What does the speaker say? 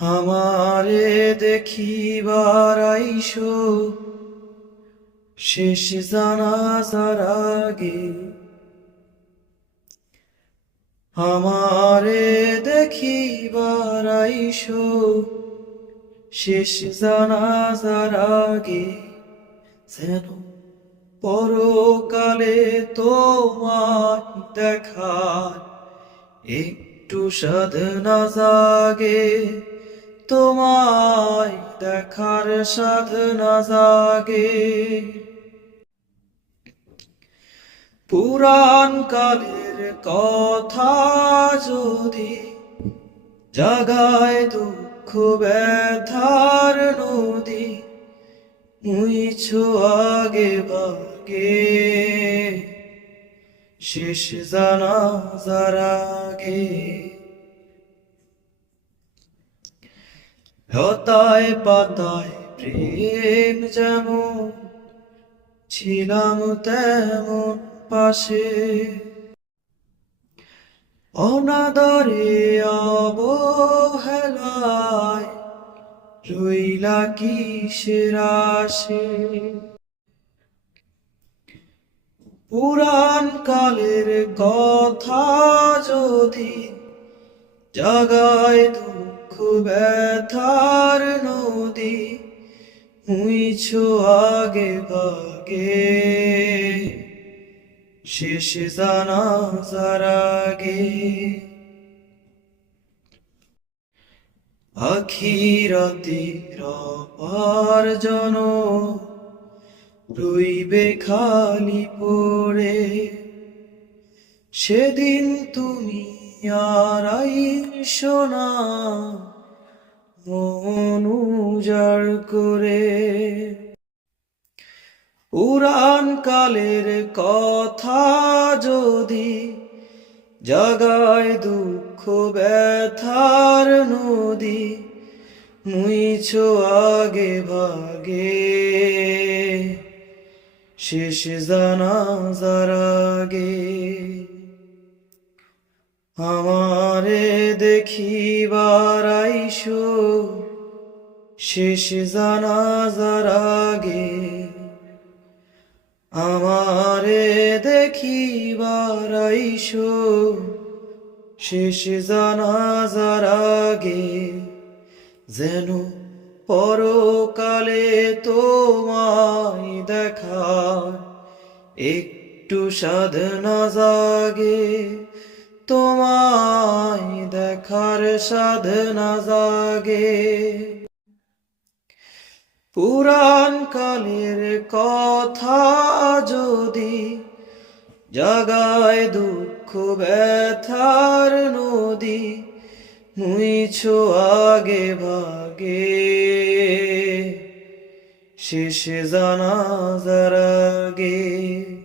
আমারে দেখিবার আইসো, শেষ জানাজার আগে। আমারে দেখিবার আইসো, শেষ জানাজার আগে। যেন পরকালে তোমায় দেখার একটু সাধনা জাগে। তোমায় দেখার সাধনা জাগে। পুরাণ কালের কথা যদি জাগায় দুঃখ ব্যথার নদী মুইছো আগে বাগে। শেষ জানা আগে লতায় পাতায় প্রেম যেমন ছিলাম তেমন পাশে। অনাদরে অবহেলায় রইলা কিসের আসে পুরাণ কালের কথা যদি জাগায় দুঃখ ব্যথার নদী মুইছ আগে ভাগে শেষ জানা আগে। আখিরাতের জন রইবে খালি পড়ে। সেদিন তুমি আর আইসো না মন উজাড় করে। পুরাণ কালের কথা যদি জাগায় দুঃখ ব্যথার নদী, মুইছ আগে ভাগে। শেষ জানা আগে আমারে দেখিবার আইসো, শেষ জানাজার আগে। আমারে দেখিবার আইসো, শেষ জানাজার আগে। যেন পরকালে তোমায় দেখা একটু সাধনা জাগে। তোমায় দেখার সাধনা জাগে। পুরাণ কালের কথা যদি জাগায় দুঃখ ব্যথার নদী, মুইছো আগে ভাগে। শেষ জানা আগে